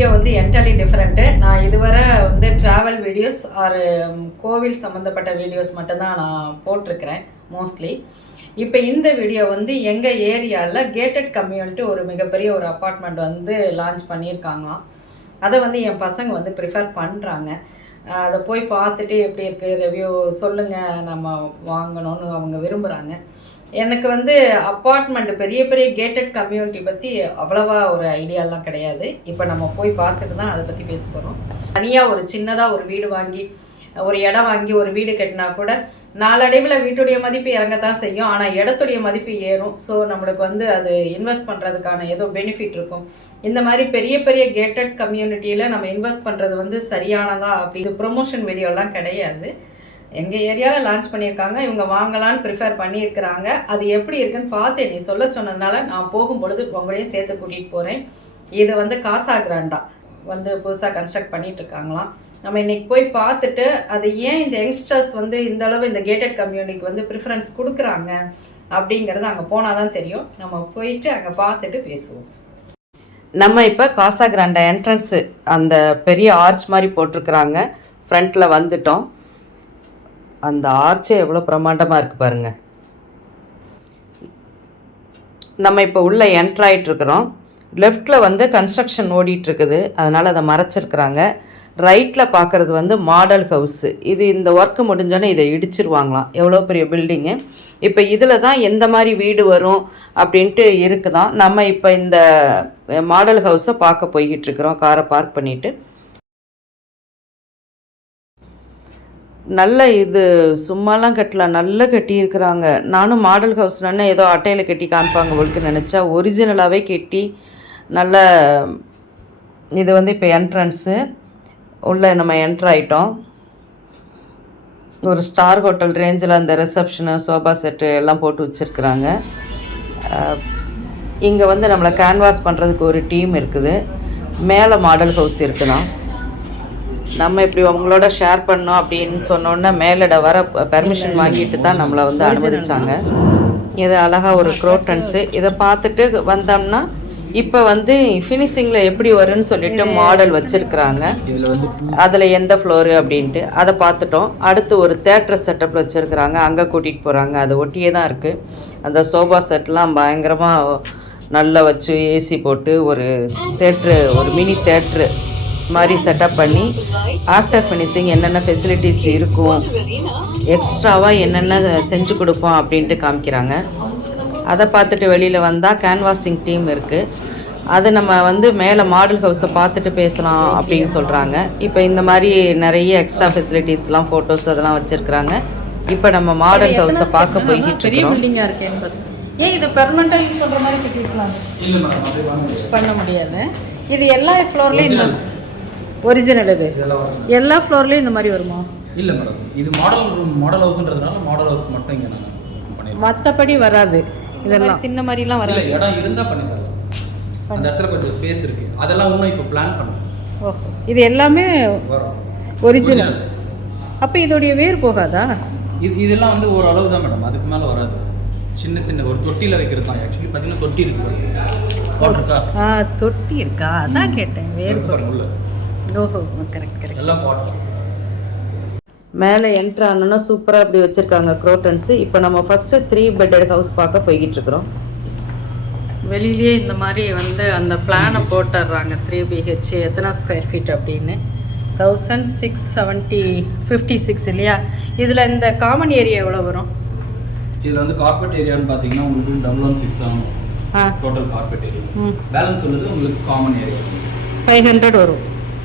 Video வந்து என்டர்லி different. நான் இதுவரை வந்து ட்ராவல் வீடியோஸ் ஆர் கோவில் சம்மந்தப்பட்ட வீடியோஸ் மட்டும்தான் நான் போட்டிருக்கிறேன் மோஸ்ட்லி. இப்போ இந்த வீடியோ வந்து எங்கள் ஏரியாவில் கேட்டட் கம்யூனிட்டி ஒரு மிகப்பெரிய ஒரு அப்பார்ட்மெண்ட் வந்து லான்ச் பண்ணியிருக்காங்களாம். அதை வந்து என் பசங்க வந்து ப்ரிஃபர் பண்ணுறாங்க. அதை போய் பார்த்துட்டு எப்படி இருக்குது ரிவ்யூ சொல்லுங்கள், நம்ம வாங்கணும்னு அவங்க விரும்புகிறாங்க. எனக்கு வந்து அப்பார்ட்மெண்ட் பெரிய பெரிய கேட்டட் கம்யூனிட்டி பற்றி அவ்வளவா ஒரு ஐடியாலாம் கிடையாது. இப்போ நம்ம போய் பார்த்துட்டு தான் அதை பற்றி பேச போகிறோம். தனியாக ஒரு சின்னதாக ஒரு வீடு வாங்கி ஒரு இடம் வாங்கி ஒரு வீடு கட்டினா கூட நாளடைவில் வீட்டுடைய மதிப்பு இறங்கத்தான் செய்யும், ஆனால் இடத்துடைய மதிப்பு ஏறும். ஸோ நம்மளுக்கு வந்து அது இன்வெஸ்ட் பண்ணுறதுக்கான ஏதோ பெனிஃபிட் இருக்கும். இந்த மாதிரி பெரிய பெரிய கேட்டட் கம்யூனிட்டியில் நம்ம இன்வெஸ்ட் பண்ணுறது வந்து சரியானதா அப்படி இது ப்ரொமோஷன் வீடியோலாம் கிடையாது. எங்கள் ஏரியாவில் லான்ச் பண்ணியிருக்காங்க, இவங்க வாங்கலான்னு ப்ரிஃபர் பண்ணியிருக்கிறாங்க. அது எப்படி இருக்குன்னு பார்த்து நீ சொல்ல சொன்னதுனால நான் போகும்பொழுது உங்களையும் சேர்த்து கூட்டிகிட்டு போகிறேன். இது வந்து காசா கிராண்டா வந்து புதுசாக கன்ஸ்ட்ரக்ட் பண்ணிகிட்ருக்காங்களாம். நம்ம இன்றைக்கி போய் பார்த்துட்டு அது ஏன் இந்த யங்ஸ்டர்ஸ் வந்து இந்த அளவு இந்த கேட்டட் கம்யூனிட்டிக்கு வந்து ப்ரிஃபரன்ஸ் கொடுக்குறாங்க அப்படிங்கிறது அங்கே போனால் தான் தெரியும். நம்ம போயிட்டு அங்கே பார்த்துட்டு பேசுவோம். நம்ம இப்போ காசா கிராண்டா என்ட்ரன்ஸு அந்த பெரிய ஆர்ச் மாதிரி போட்டிருக்கிறாங்க, ஃப்ரண்ட்டில் வந்துட்டோம். அந்த ஆர்ச்சே எவ்வளோ பிரமாண்டமாக இருக்குது பாருங்கள். நம்ம இப்போ உள்ளே என்ட்ராயிட்ருக்கிறோம். லெஃப்டில் வந்து கன்ஸ்ட்ரக்ஷன் ஓடிட்டுருக்குது, அதனால் அதை மறைச்சிருக்கிறாங்க. ரைட்டில் பார்க்குறது வந்து மாடல் ஹவுஸு. இது இந்த ஒர்க்கு முடிஞ்சோன்னே இதை இடிச்சிருவாங்களாம். எவ்வளோ பெரிய பில்டிங்கு. இப்போ இதில் தான் எந்த மாதிரி வீடு வரும் அப்படின்ட்டு இருக்குதான். நம்ம இப்போ இந்த மாடல் ஹவுஸை பார்க்க போய்கிட்டு இருக்கிறோம், காரை பார்க் பண்ணிவிட்டு. நல்ல இது சும்மாலாம் கட்டலாம், நல்லா கட்டியிருக்கிறாங்க. நானும் மாடல் ஹவுஸ்லன்னா ஏதோ அட்டையில் கட்டி காமிப்பாங்க உங்களுக்கு நினச்சா, ஒரிஜினலாகவே கட்டி நல்ல. இது வந்து இப்போ என்ட்ரன்ஸு உள்ளே நம்ம என்ட்ராயிட்டோம். ஒரு ஸ்டார் ஹோட்டல் ரேஞ்சில் அந்த ரிசப்ஷனு சோஃபா செட்டு எல்லாம் போட்டு வச்சுருக்குறாங்க. இங்கே வந்து நம்மளை கேன்வாஸ் பண்ணுறதுக்கு ஒரு டீம் இருக்குது. மேலே மாடல் ஹவுஸ் இருக்குதான். நம்ம இப்படி உங்களோட ஷேர் பண்ணோம் அப்படின்னு சொன்னோன்னா மேலிட வர பெர்மிஷன் வாங்கிட்டு தான் நம்மளை வந்து அனுமதிச்சாங்க. இது அழகாக ஒரு க்ரோட்டன்ஸு. இதை பார்த்துட்டு வந்தோம்னா இப்போ வந்து ஃபினிஷிங்கில் எப்படி வரும்னு சொல்லிட்டு மாடல் வச்சுருக்குறாங்க. அதில் எந்த ஃப்ளோரு அப்படின்ட்டு அதை பார்த்துட்டோம். அடுத்து ஒரு தேட்டர் செட்டப்பில் வச்சுருக்குறாங்க, அங்கே கூட்டிகிட்டு போகிறாங்க. அதை ஒட்டியே தான் இருக்குது. அந்த சோஃபா செட்லாம் பயங்கரமாக நல்லா வச்சு ஏசி போட்டு ஒரு தேட்ரு, ஒரு மினி தேட்ரு மாதிரி செட்டப் பண்ணி ஆஃப்டர் ஃபினிஷிங் என்னென்ன ஃபெசிலிட்டிஸ் இருக்கும், எக்ஸ்ட்ராவாக என்னென்ன செஞ்சு கொடுப்போம் அப்படின்ட்டு காமிக்கிறாங்க. அதை பார்த்துட்டு வெளியில் வந்தால் கேன்வாசிங் டீம் இருக்குது. அது நம்ம வந்து மேலே மாடல் ஹவுஸை பார்த்துட்டு பேசலாம் அப்படின்னு சொல்கிறாங்க. இப்போ இந்த மாதிரி நிறைய எக்ஸ்ட்ரா ஃபெசிலிட்டிஸ்லாம் ஃபோட்டோஸ் அதெல்லாம் வச்சுருக்குறாங்க. இப்போ நம்ம மாடல் ஹவுஸை பார்க்க போய்கிட்டு இருக்கோம். பில்டிங்காக இருக்கேன். ஏன் இது பெர்மனெண்ட்டாக யூஸ் பண்ணுற மாதிரி கட்டிருக்கலாம்? பண்ண முடியாது. இது எல்லா ஃப்ளோர்லேயும் இந்த ஒரிஜினல் இது எல்லா ஃப்ளோர்லேயும் இந்த மாதிரி வருமா? இல்லை மேடம், இது மாடல் ஹவுஸ்ன்றதுனால மாடல் ஹவுஸ் மட்டும் இங்கே நாங்கள் பண்ணிடுறோம், மற்றபடி வராது. இதெல்லாம் சின்ன மாதிரிலாம் வராது. இடம் இருந்தால் பண்ணி தரலாம். அந்த இடத்துல கொஞ்சம் ஸ்பேஸ் இருக்குது, அதெல்லாம் இன்னும் இப்போ பிளான் பண்ணுறோம். ஓஹோ, இது எல்லாமே வரும் ஒரிஜினல். அப்போ இதோடைய வேர் போகாதா? இதெல்லாம் வந்து ஒரு அளவு தான் மேடம், அதுக்கு மேலே வராது. சின்ன சின்ன ஒரு தொட்டியில் வைக்கிறது தான். ஆக்சுவலி பார்த்தீங்கன்னா தொட்டி இருக்கு. தொட்டி இருக்கா? அதான் கேட்டேன். வேர் உள்ள. ஓஹோ, கரெக்ட். எல்லாம் போட்டோம். மேலே என்ட்ரு ஆனோன்னா சூப்பராக அப்படி வச்சுருக்காங்க க்ரோட்டன்ஸு. இப்போ நம்ம ஃபஸ்ட்டு 3 பெட்டட் ஹவுஸ் பார்க்க போய்கிட்டு இருக்கிறோம். வெளியிலேயே இந்த மாதிரி வந்து அந்த பிளானை போட்டுடுறாங்க. 3 BH எத்தனை ஸ்கொயர் ஃபீட் அப்படின்னு 1656 இல்லையா? இதில் இந்த காமன் ஏரியா எவ்வளோ வரும்? இதில் வந்து கார்பெட் ஏரியான்னு பார்த்தீங்கன்னா உங்களுக்கு 116 ஆகும் டோட்டல் கார்பெட் ஏரியா. பேலன்ஸ் உள்ளது உங்களுக்கு காமன் ஏரியா 500 வரும்.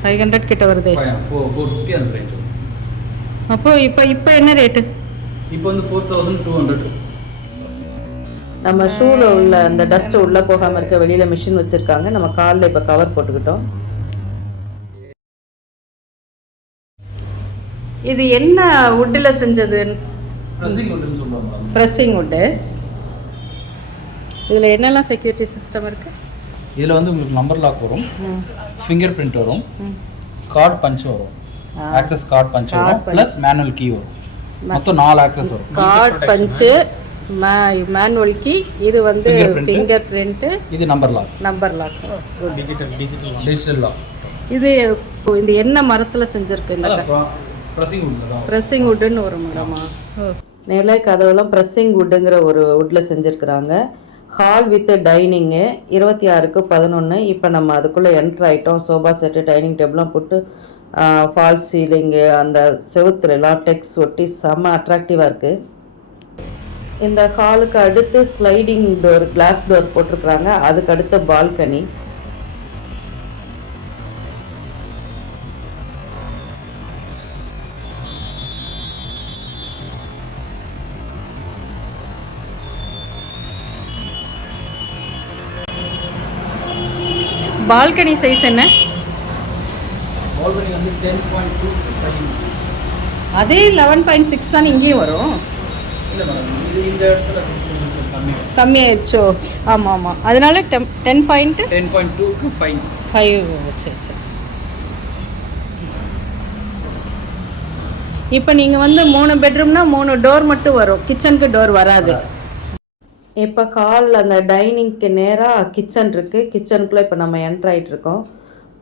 500 கிட்ட வருது. 450 அந்த ரேஞ்ச். அப்போ இப்போ என்ன ரேட்டு? இப்போ வந்து 4200. நம்ம ஷூவில் உள்ள அந்த டஸ்ட்டு உள்ளே போகாமல் இருக்க வெளியில் மிஷின் வச்சுருக்காங்க. நம்ம காலில் இப்போ கவர் போட்டுக்கிட்டோம். இது என்ன வுட்டில் செஞ்சது? Pressing wood. இதில் என்னெல்லாம் செக்யூரிட்டி சிஸ்டம் இருக்குது? இதில் வந்து உங்களுக்கு நம்பர் லாக் வரும், ஃபிங்கர் பிரிண்ட் வரும், கார்டு பஞ்ச் வரும், ஆக்சஸ் கார்டு பஞ்ச் வரும், ப்ளஸ் மேனுவல் கீ வரும். மொத்தம் 4 ஆக்சஸ் வரும். கார்டு பஞ்சு, மேனுவல் கீ, இது வந்து ஃபிங்கர் பிரிண்ட், இது நம்பர் லாக். Digital lock. இது இந்த என்ன மரத்தில் செஞ்சுருக்கு இந்த ப்ரெஸ்ஸிங் வுட்டுன்னு ஒரு மரமா? நிலை கதவுலாம் ப்ரெஸ்ஸிங் வுட்டுங்கிற ஒரு வுட்டில் செஞ்சுருக்குறாங்க. ஹால் வித் டைனிங்கு 26க்கு 11. இப்போ நம்ம அதுக்குள்ளே என்ட்ரு ஆகிட்டோம். சோஃபா செட்டு, டைனிங் டேபிள்லாம் போட்டு ஃபால் சீலிங்கு, அந்த செவுத்துலலாம் டெக்ஸ் ஒட்டி செம்ம அட்ராக்டிவாக இருக்குது. இந்த ஹாலுக்கு அடுத்து ஸ்லைடிங் டோர், கிளாஸ் டோர் போட்டிருக்குறாங்க. அதுக்கு அடுத்த பால்கனி. பால்கனி சைஸ் என்ன? பால்கனி வந்து 10.2 அதே 11.6 தான் இங்கேயும் வரும். இல்லை மேடம், இது இந்த இடத்துல கம்மியாயிடுச்சோ? ஆமாம் ஆமாம், அதனால 10.2க்கு 5. சரி சரி. இப்போ நீங்கள் வந்து 3 பெட்ரூம்னா 3 டோர் மட்டும் வரும், கிச்சனுக்கு டோர் வராது. இப்போ ஹாலில் அந்த டைனிங்க்கு நேராக கிச்சன் இருக்குது. கிச்சனுக்குள்ளே இப்போ நம்ம என்ட்ரு ஆகிட்ருக்கோம்.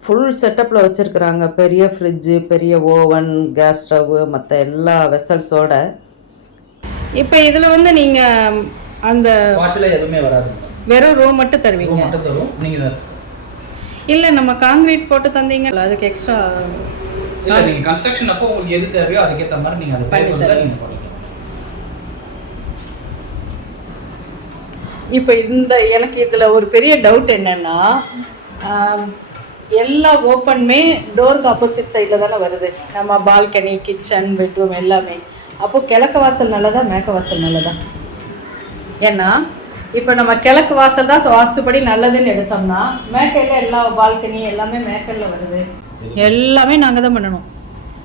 ஃபுல் செட்டப்பில் வச்சுருக்குறாங்க. பெரிய ஃப்ரிட்ஜு, பெரிய ஓவன், கேஸ் ஸ்டவ்வு, மற்ற எல்லா வெசல்ஸோட. இப்போ இதில் வந்து நீங்கள் அந்த வாஷில் எதுவுமே வராது, வெறும் ரூம் மட்டும் தருவீங்க. நீங்கள் இல்லை நம்ம காங்கிரீட் போட்டு தந்தீங்க, அதுக்கு எக்ஸ்ட்ரா இல்லை. நீங்கள் கன்ஸ்ட்ரக்ஷன் அப்போ உங்களுக்கு எது தேவையோ அதுக்கேற்ற மாதிரி நீங்கள் அதை பண்ணி தர நீங்கள் பண்ணிக்கலாம். இப்போ எனக்கு இதில் ஒரு பெரிய டவுட் என்னென்னா, எல்லா ஓப்பனுமே டோருக்கு ஆப்போசிட் சைடில் தானே வருது. நம்ம பால்கனி, கிச்சன், பெட்ரூம் எல்லாமே. அப்போது கிழக்கு வாசல் நல்லதா மேற்கு வாசல் நல்லதா? ஏன்னா இப்போ நம்ம கிழக்கு வாசல் தான் வாஸ்துப்படி நல்லதுன்னு எடுத்தோம்னா, மேற்கையில் எல்லா பால்கனி எல்லாமே மேற்கையில் வருது. எல்லாமே நாங்கள் தான் பண்ணணும்.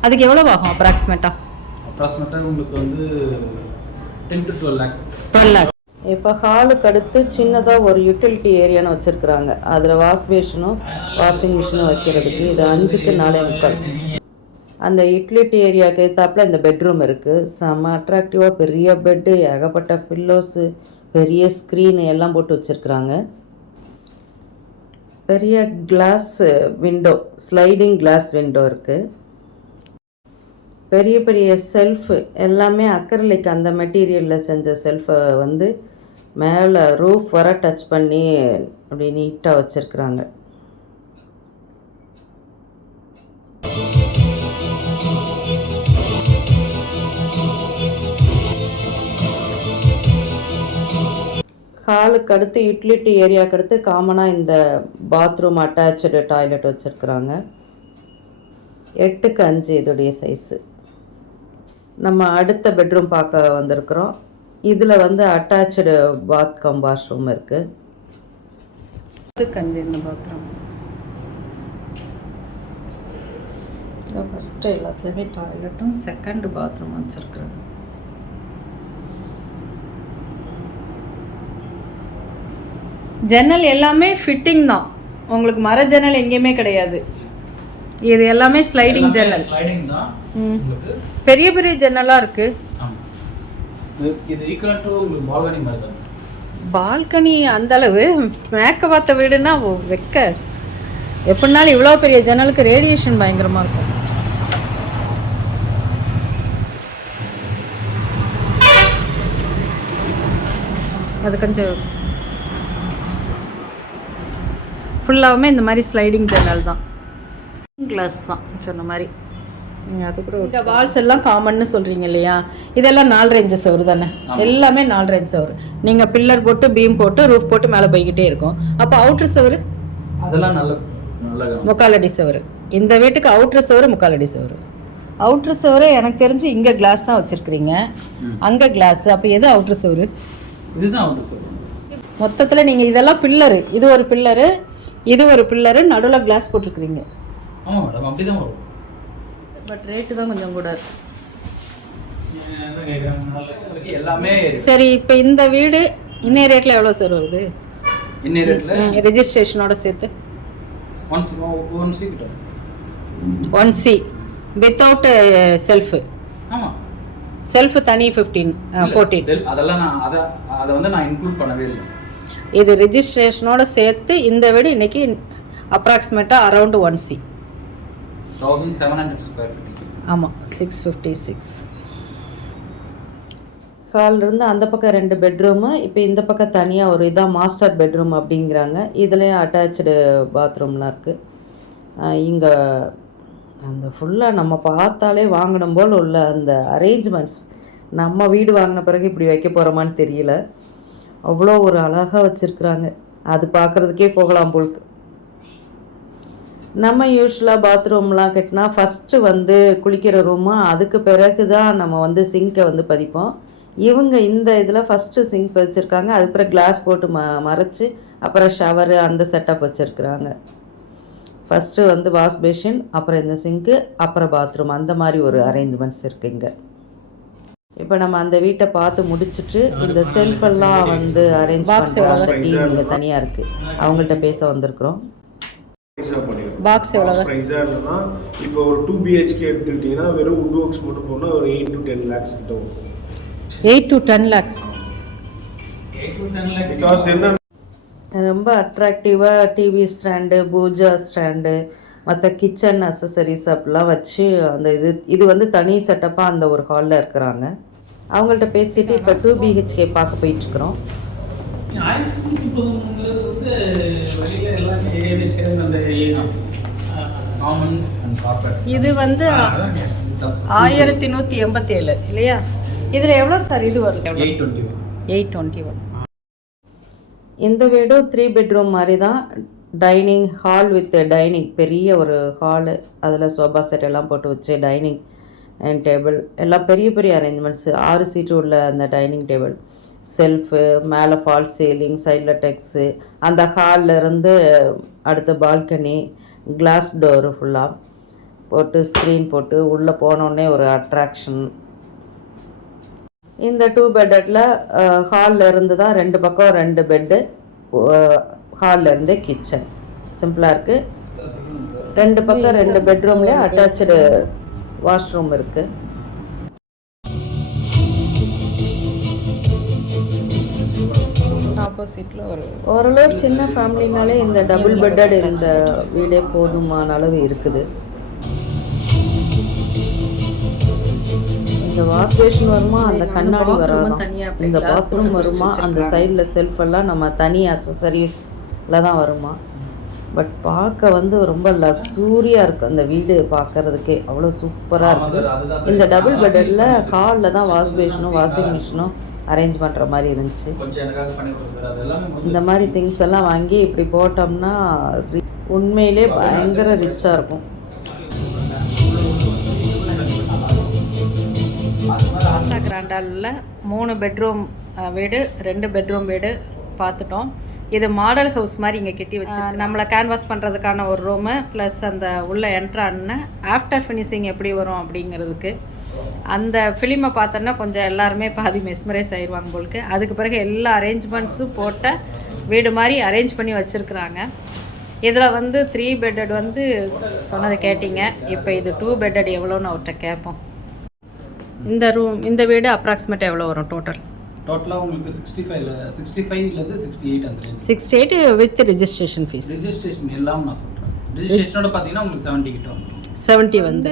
அதுக்கு எவ்வளோ ஆகும் அப்ராக்சிமேட்டாக உங்களுக்கு வந்து 10 to 12 lakhs. 12 lakhs. இப்போ ஹாலுக்கு அடுத்து சின்னதாக ஒரு யூட்டிலிட்டி ஏரியான்னு வச்சுருக்குறாங்க. அதில் வாஷ் பேஷனும் வாஷிங் மிஷினும் வைக்கிறதுக்கு. இது 5க்கு 4.25. அந்த யூட்டிலிட்டி ஏரியாவுக்கு ஏற்றாப்புல இந்த பெட்ரூம் இருக்குது. செம்ம அட்ராக்டிவாக பெரிய பெட்டு, ஏகப்பட்ட பில்லோஸு, பெரிய ஸ்க்ரீனு எல்லாம் போட்டு வச்சுருக்குறாங்க. பெரிய class window, sliding class window இருக்குது. பெரிய பெரிய செல்ஃபு எல்லாமே அக்ரிலிக் அந்த மெட்டீரியலில் செஞ்ச செல்ஃபை வந்து மேலே ரூஃப் வர டச் பண்ணி அப்படி நீட்டாக வச்சுருக்குறாங்க. ஹாலுக்கு அடுத்து யூட்டிலிட்டி ஏரியாவுக்கு அடுத்து காமனாக இந்த பாத்ரூம் அட்டாச்சு டாய்லெட் வச்சுருக்குறாங்க. 8க்கு 5 இதோடைய சைஸு. நம்ம அடுத்த பெட்ரூம் பார்க்க வந்திருக்கிறோம். இதில் வந்து அட்டாச்சு பாத் கம் வாஷ்ரூம் இருக்குது. 8க்கு 5 இந்த பாத்ரூம். ஃபஸ்ட்டு எல்லாத்துலேயுமே டாய்லெட்டும் செகண்ட் பாத்ரூம் வச்சுருக்குறாங்க. ஜன்னல் எல்லாமே ஃபிட்டிங் தான், உங்களுக்கு மர ஜன்னல் எங்கேயுமே கிடையாது. இது எல்லாமே ஸ்லைடிங் ஜன்னல். ஸ்லைடிங் தான் உங்களுக்கு. பெரிய பெரிய ஜன்னலாக இருக்குது. இது ஈக்குவல் டு உங்களுக்கு பால்கனி மாதிரி தான். பால்கனி அந்தளவு மேற்க பார்த்த வீடுன்னா வைக்க எப்படினாலும் இவ்வளோ பெரிய ஜன்னலுக்கு ரேடியேஷன் பயங்கரமாக இருக்கும். அது கொஞ்சம் ஃபுல்லாகவுமே இந்த மாதிரி ஸ்லைடிங் ஜன்னல் தான், கிளாஸ் தான் சொன்ன மாதிரி. அது கூட இந்த வால்ஸ் எல்லாம் காமன்னு சொல்கிறீங்க இல்லையா, இதெல்லாம் 4 ரேஞ்சு சவுறு தானே, எல்லாமே 4 ரேஞ்சு சவுறு. நீங்கள் பில்லர் போட்டு பீம் போட்டு ரூஃப் போட்டு மேலே போய்கிட்டே இருக்கும். அப்போ அவுட்ரு சவுறு அதெல்லாம் நல்ல 3/4 அடி சவுறு. இந்த வீட்டுக்கு அவுட்ரு சவுறு 3/4 அடி சவுறு. அவுட்ரு சவுறு எனக்கு தெரிஞ்சு இங்கே கிளாஸ் தான் வச்சுருக்குறீங்க, அங்கே கிளாஸ். அப்போ எது அவுட்ரு சவுறு? இதுதான் அவுட்ரு சவுறு. மொத்தத்தில் நீங்கள் இதெல்லாம் பில்லரு, இது ஒரு பில்லரு, இது ஒரு பில்லரு, நடுவில் கிளாஸ் போட்டிருக்கிறீங்க. ஆமாம் மேடம், அப்படி தான் வரும். பட் ரேட்டு தான் கொஞ்சம் கூட இருக்கு. எல்லாமே சரி, இப்போ இந்த வீடு இன்னைய ரேட்டில் எவ்வளோ சார் வருது? இன்னைய ரேட்டில் ரெஜிஸ்ட்ரேஷனோட சேர்த்து 1C வித்தவுட் செல்ஃபு. ஆமாம், செல்ஃபு தனி 14. அதெல்லாம் நான் அதை வந்து நான் இன்க்ளூட் பண்ணவே இல்லை. இது ரெஜிஸ்ட்ரேஷனோட சேர்த்து இந்த வீடு இன்னைக்கு அப்ராக்சிமேட்டாக அரௌண்டு 1C. 1700 square feet. ஆமாம் 656. ஹால்லேருந்து அந்த பக்கம் 2 பெட்ரூமு, இப்போ இந்த பக்கம் தனியாக ஒரு இதான் மாஸ்டர் பெட்ரூம் அப்படிங்கிறாங்க. இதுலேயும் அட்டாச்சு பாத்ரூம்லாம் இருக்குது. இங்கே அந்த ஃபுல்லாக நம்ம பார்த்தாலே வாங்கணும் போல் உள்ள அந்த அரேஞ்ச்மெண்ட்ஸ் நம்ம வீடு வாங்கின பிறகு இப்படி வைக்க போகிறோமான்னு தெரியல. அவ்வளோ ஒரு அழகாக வச்சுருக்குறாங்க. அது பார்க்குறதுக்கே போகலாம் போலுக்கு. நம்ம யூஸ்வலாக பாத்ரூம்லாம் கட்டினா ஃபஸ்ட்டு வந்து குளிக்கிற ரூமு, அதுக்கு பிறகு தான் நம்ம வந்து சிங்கை வந்து பதிப்போம். இவங்க இந்த இதில் ஃபஸ்ட்டு சிங்க் வச்சுருக்காங்க, அதுக்கப்புறம் கிளாஸ் போட்டு மறைச்சி அப்புறம் ஷவரு அந்த செட்டப் வச்சுருக்குறாங்க. ஃபஸ்ட்டு வந்து வாஷ் பேஷின், அப்புறம் இந்த சிங்க்கு, அப்புறம் பாத்ரூம், அந்த மாதிரி ஒரு அரேஞ்ச்மெண்ட்ஸ் இருக்குது இங்கே. இப்போ நம்ம அந்த வீட்டை பார்த்து முடிச்சுட்டு இந்த செல்ஃபெல்லாம் வந்து அரேஞ்ச் பண்ணுற அந்த டீம் இங்கே தனியாக இருக்குது. அவங்கள்ட்ட பேச வந்திருக்கிறோம். பாக்ஸ் எவ்வளோ ப்ரைஸாக இல்லைன்னா இப்போ ஒரு 2 BHK எடுத்துக்கிட்டிங்கன்னா வெறும் வுட் ஒர்க்ஸ் மட்டும் போனால் ஒரு 8 to 10 lakhs கிட்ட வரும். 8 to 10 lakhs. பிகாஸ் என்ன ரொம்ப அட்ராக்டிவாக டிவி ஸ்டாண்டு, பூஜா ஸ்டாண்டு, மற்ற கிச்சன் அசசரிஸ் அப்படிலாம் வச்சு அந்த இது வந்து தனி செட்டப்பாக அந்த ஒரு ஹாலில் இருக்கிறாங்க. அவங்கள்ட்ட பேசிட்டு இப்போ 2 BHK பார்க்க போயிட்டுருக்குறோம். இது வந்து 1187 இல்லையா? இதில் எவ்வளோ சார் இது வருது? 821. இந்த வீடும் 3 பெட்ரூம் மாதிரி தான். டைனிங் ஹால் வித் டைனிங், பெரிய ஒரு ஹாலு, அதில் சோஃபா செட் எல்லாம் போட்டு வச்சு டைனிங் அண்ட் டேபிள் எல்லாம் பெரிய பெரிய அரேஞ்ச்மெண்ட்ஸு. 6 சீட்டு உள்ள அந்த டைனிங் டேபிள், செல்ஃபு, மேலே ஃபால் சீலிங், சைடில் டெக்ஸு, அந்த ஹாலிருந்து அடுத்த பால்கனி, கிளாஸ் டோரு ஃபுல்லாக போட்டு ஸ்க்ரீன் போட்டு உள்ளே போனோடனே ஒரு அட்ராக்ஷன். இந்த 2 பெட்டில் ஹாலில் இருந்து தான் 2 பக்கம் 2 பெட்டு, ஹாலில் இருந்தே கிச்சன். சிம்பிளாக இருக்குது. 2 பக்கம் 2 பெட்ரூம்லேயே அட்டாச்சு வாஷ்ரூம் இருக்குது. ஆப்போசிட்டில் ஓரளவு சின்ன ஃபேமிலினாலே இந்த டபுள் பெட்டட் இந்த வீடே போதுமான அளவு இருக்குது. இந்த வாஷ் பேஷன் வருமா, அந்த கண்ணாடி வராதான், இந்த பாத்ரூம் வருமா, அந்த சைடில் செல்ஃப் எல்லாம் நம்ம தனி அசசரிஸில் தான் வருமா. பட் பார்க்க வந்து ரொம்ப லக்ஸூரியாக இருக்குது அந்த வீடு பார்க்குறதுக்கே, அவ்வளோ சூப்பராக இருக்குது. இந்த டபுள் பெட்டடில் ஹாலில் தான் வாஷ் பேஷனும் வாஷிங் மிஷினும் அரேஞ்ச் பண்ணுற மாதிரி இருந்துச்சு. இந்த மாதிரி திங்ஸ் எல்லாம் வாங்கி இப்படி போட்டோம்னா உண்மையிலே பயங்கர ரிச்சாக இருக்கும். ஆசா கிராண்டாலில் 3 பெட்ரூம் வீடு, 2 பெட்ரூம் வீடு பார்த்துட்டோம். இது மாடல் ஹவுஸ் மாதிரி இங்கே கட்டி வச்சு நம்மளை கேன்வாஸ் பண்ணுறதுக்கான ஒரு ரூமு, ப்ளஸ் அந்த உள்ள என்ட்ரான்னு ஆஃப்டர் ஃபினிஷிங் எப்படி வரும் அப்படிங்கிறதுக்கு. அந்த ஃபிலிமை பார்த்தோன்னா கொஞ்சம் எல்லாருமே பாதி மெஸ்மரைஸ் ஆயிடுவாங்க போலுக்கு. அதுக்கு பிறகு எல்லா அரேஞ்ச்மெண்ட்ஸும் போட்ட வீடு மாதிரி அரேஞ்ச் பண்ணி வச்சுருக்குறாங்க. இதில் வந்து 3 பெட்டட் வந்து சொன்னதை கேட்டிங்க. இப்போ இது 2 பெட்டட் எவ்வளோன்னு அவர்கிட்ட கேட்போம். இந்த வீடு அப்ராக்சிமேட்டாக எவ்வளோ வரும் டோட்டலாக உங்களுக்கு 65 68 அந்த range. 68 with registration fees. Registration எல்லாம் நான் சொல்கிறேன். ரெஜிஸ்ட்ரேஷனோட பார்த்தீங்கன்னா உங்களுக்கு 70 கிட்ட வந்துடும். 70 வந்து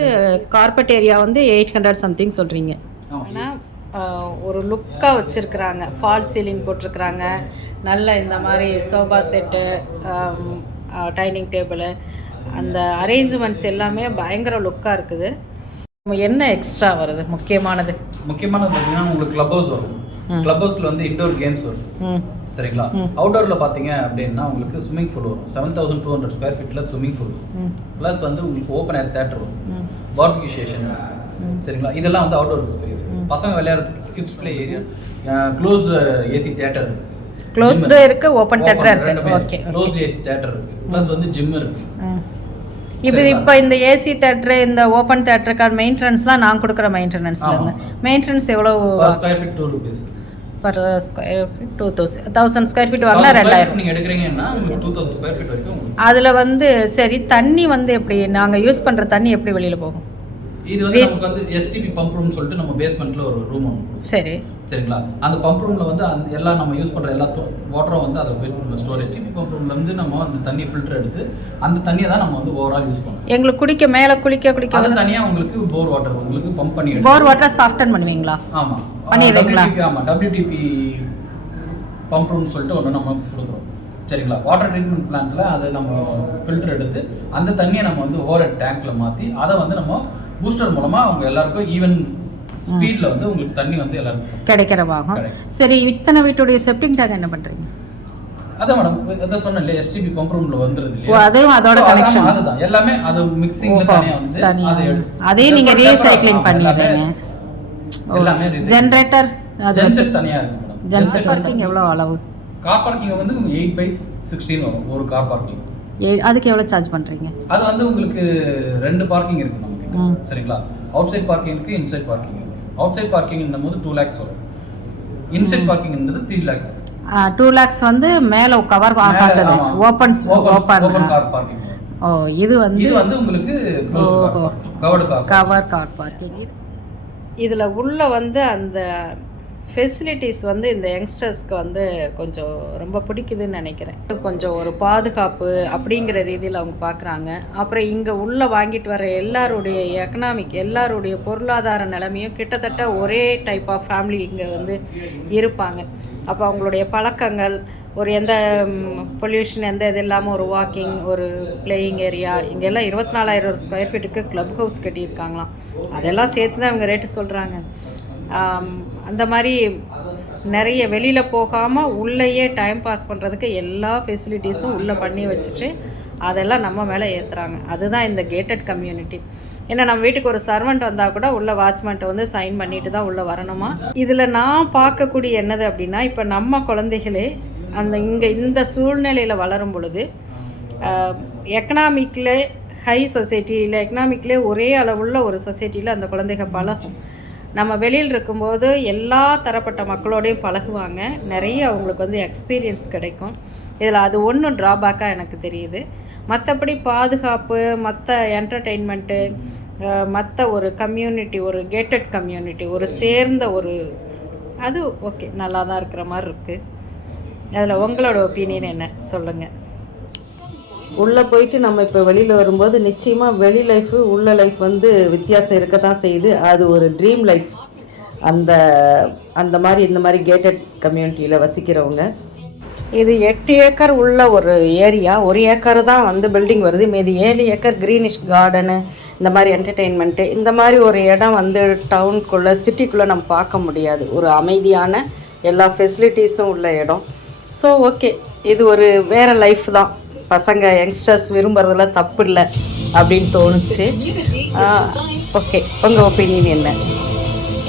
கார்பெட் ஏரியா வந்து 800 சம்திங் சொல்கிறீங்க. ஆனால் ஒரு லுக்காக வச்சுருக்குறாங்க. ஃபால் சீலிங் போட்டிருக்குறாங்க. நல்ல இந்த மாதிரி சோஃபா செட்டு, டைனிங் டேபிளு, அந்த அரேஞ்ச்மெண்ட்ஸ் எல்லாமே பயங்கர லுக்காக இருக்குது. என்ன எக்ஸ்ட்ரா வருது? முக்கியமானது பார்த்தீங்கன்னா உங்களுக்கு கிளப் ஹவுஸ் வரும். கிளப் ஹவுஸில் வந்து இன்டோர் கேம்ஸ் வரும். சரிங்களா? அவுட்டோரில் பார்த்தீங்க அப்படின்னா உங்களுக்கு ஸ்விம்மிங் பூல் வரும். 7200 ஸ்கொயர் ஃபீட்டில் ஸ்விம்மிங் பூல் வரும். ப்ளஸ் வந்து உங்களுக்கு ஓப்பன் ஏர் தேட்டர் வரும், பார்பிக்யூ ஸ்டேஷன். சரிங்களா? இதெல்லாம் வந்து அவுட்டோர் ஸ்பேஸ். பசங்க விளையாடுறதுக்கு kids play area, closed AC theatre, closed இருக்குது, ஓப்பன் தேட்டர் இருக்குது. ஓகே, க்ளோஸ்டு ஏசி தேட்டர் இருக்குது. ப்ளஸ் வந்து ஜிம் இருக்குது. இப்போ இந்த ஏசி தேட்டரு, இந்த ஓப்பன் தேட்டருக்கான மெயின்டெனன்ஸ்லாம் நான் கொடுக்குற மெயின்டெனன்ஸ்லேருந்து. மெயின்டெனன்ஸ் எவ்வளோ? Square feet 2 rupees. Per square feet 1000 square feet வாங்கினா 2000 நீங்கள் எடுக்கிறீங்கன்னா 2000 ஸ்கொயர் ஃபீட் வரைக்கும். அதில் வந்து சரி, தண்ணி வந்து எப்படி நாங்கள் யூஸ் பண்ணுற தண்ணி எப்படி வெளியில் போகும்? இது வந்து நமக்கு வந்து எஸ்டிபி பம்ப் ரூம் சொல்லிட்டு நம்ம பேஸ்மெண்ட்ல ஒரு ரூம் ஒன்று. சரி சரிங்களா. அந்த பம்ப் ரூம்ல வந்து அந்த எல்லாம் நம்ம யூஸ் பண்ற எல்லா வாட்டரும் வந்து அதை ஸ்டோர் எஸ்டிபி பம்ப் ரூம்ல இருந்து நம்ம அந்த தண்ணியை ஃபில்டர் எடுத்து அந்த தண்ணியை தான் நம்ம வந்து ஓவரால் யூஸ் பண்ணுவோம். எங்களுக்கு குடிக்க மேலே குளிக்க அது தனியா உங்களுக்கு போர் வாட்டர் உங்களுக்கு பம்ப் பண்ணி போர் வாட்டரை சாஃப்டன் பண்ணுவீங்களா? ஆமா பண்ணிடுறீங்களா? ஆமா WTP பம்ப் ரூம் சொல்லிட்டு ஒன்று நம்ம கொடுக்குறோம். சரிங்களா. வாட்டர் ட்ரீட்மெண்ட் பிளான்ட்ல அதை நம்ம ஃபில்டர் எடுத்து அந்த தண்ணியை நம்ம வந்து ஓவர் டேங்க்ல மாற்றி அதை வந்து நம்ம பூஸ்டர் மூலமா அவங்க எல்லாருக்கும் ஈவன் ஸ்பீட்ல வந்து உங்களுக்கு தண்ணி வந்து எல்லாருக்கும் கிடைக்கிறவாகும். சரி, இத்தனை வீட்டுடைய செப்டிங் டேங்க் என்ன பண்றீங்க? அதான் மேடம் அதான் சொன்னேன் எஸ்டிபி பம்ப் ரூம்ல வந்துருது இல்லையா, அதையும் அதோட கனெக்ஷன் அதுதான் எல்லாமே அது மிக்சிங்ல தனியா வந்து அதை எடுத்து அதே நீங்க ரீசைக்ளிங் பண்ணிடுறீங்க. எல்லாமே ஜெனரேட்டர் அது ஜென்செட் தனியா இருக்கு மேடம். ஜென்செட் பார்க்கிங் எவ்வளவு அளவு? கார் பார்க்கிங் வந்து 8/16 வரும் ஒரு கார் பார்க்கிங். அதுக்கு எவ்வளவு சார்ஜ் பண்றீங்க? அது வந்து உங்களுக்கு 2 பார்க்கிங் இருக்கு நமக்கு. சரிங்களா. அவுட் சைட் பார்க்கிங் இருக்கு, இன்சைட் பார்க்கிங் இருக்கு. அவுட் சைட் பார்க்கிங்னும் போது 2 lakhs வரும். இன்சைட் பார்க்கிங்ன்றது 3 lakhs வரும். 2 lakhs வந்து மேல கவர் ஆகாதது ஓபன் கார் பார்க்கிங். ஓ இது வந்து உங்களுக்கு கவர் கார் பார்க்கிங். இதுல உள்ள வந்து அந்த ஃபெசிலிட்டிஸ் வந்து இந்த யங்ஸ்டர்ஸ்க்கு வந்து கொஞ்சம் ரொம்ப பிடிக்குதுன்னு நினைக்கிறேன். கொஞ்சம் ஒரு பாதுகாப்பு அப்படிங்கிற ரீதியில் அவங்க பார்க்குறாங்க. அப்புறம் இங்கே உள்ளே வாங்கிட்டு வர எல்லாருடைய எக்கனாமிக் எல்லாருடைய பொருளாதார நிலைமையும் கிட்டத்தட்ட ஒரே டைப் ஆஃப் ஃபேமிலி இங்கே வந்து இருப்பாங்க. அப்போ அவங்களுடைய பழக்கங்கள் ஒரு எந்த பொல்யூஷன் எந்த இது இல்லாமல் ஒரு வாக்கிங் ஒரு பிளேயிங் ஏரியா இங்கெல்லாம் 24,000 ஸ்கொயர் ஃபீட்டுக்கு க்ளப் ஹவுஸ் கட்டியிருக்காங்களாம். அதெல்லாம் சேர்த்து தான் அவங்க ரேட்டு சொல்கிறாங்க. அந்த மாதிரி நிறைய வெளியில் போகாமல் உள்ளேயே டைம் பாஸ் பண்ணுறதுக்கு எல்லா ஃபெசிலிட்டிஸும் உள்ளே பண்ணி வச்சுட்டு அதெல்லாம் நம்ம மேலே ஏற்றுறாங்க. அதுதான் இந்த கேட்டட் கம்யூனிட்டி. ஏன்னா நம்ம வீட்டுக்கு ஒரு சர்வெண்ட் வந்தால் கூட உள்ள வாட்ச்மேன்ட்டை வந்து சைன் பண்ணிட்டு தான் உள்ளே வரணுமா. இதில் நான் பார்க்கக்கூடிய என்னது அப்படின்னா, இப்போ நம்ம குழந்தைகளே இந்த சூழ்நிலையில் வளரும் பொழுது எக்கனாமிக்கில் ஹை சொசைட்டியில் எக்கனாமிக்லே ஒரே அளவுள்ள ஒரு சொசைட்டியில் அந்த குழந்தைகள் பழகும். நம்ம வெளியில் இருக்கும்போது எல்லா தரப்பட்ட மக்களோடையும் பழகுவாங்க. நிறைய அவங்களுக்கு வந்து எக்ஸ்பீரியன்ஸ் கிடைக்கும். இதில் அது ஒன்றும் ட்ராபேக்காக எனக்கு தெரியுது. மற்றபடி பாதுகாப்பு மற்ற என்டர்டெயின்மெண்ட்டு மற்ற ஒரு கம்யூனிட்டி ஒரு கேட்டட் கம்யூனிட்டி ஒரு சேர்ந்த ஒரு அது ஓகே நல்லா தான் இருக்கிற மாதிரி இருக்குது. அதில் உங்களோட ஒப்பீனியன் என்ன சொல்லுங்கள். உள்ளே போயிட்டு நம்ம இப்போ வெளியில் வரும்போது நிச்சயமாக வெளி லைஃபு உள்ள லைஃப் வந்து வித்தியாசம் இருக்க தான் செய்யுது. அது ஒரு ட்ரீம் லைஃப். அந்த மாதிரி இந்த மாதிரி கேட்டட் கம்யூனிட்டியில் வசிக்கிறவங்க. இது 8 ஏக்கர் உள்ள ஒரு ஏரியா. 1 ஏக்கர் தான் வந்து பில்டிங் வருது. மீதி 7 ஏக்கர் க்ரீனிஷ் கார்டனு இந்த மாதிரி என்டர்டெயின்மெண்ட்டு இந்த மாதிரி ஒரு இடம் வந்து டவுனுக்குள்ளே சிட்டிக்குள்ளே நம்ம பார்க்க முடியாது. ஒரு அமைதியான எல்லா ஃபெசிலிட்டிஸும் உள்ள இடம். ஸோ ஓகே, இது ஒரு வேறு லைஃப் தான். பசங்க யங்ஸ்டர்ஸ் விரும்புறதுல தப்பு இல்லை அப்படின்னு தோணுச்சு. ஓகே, உங்கள் ஒப்பீனியன் என்ன?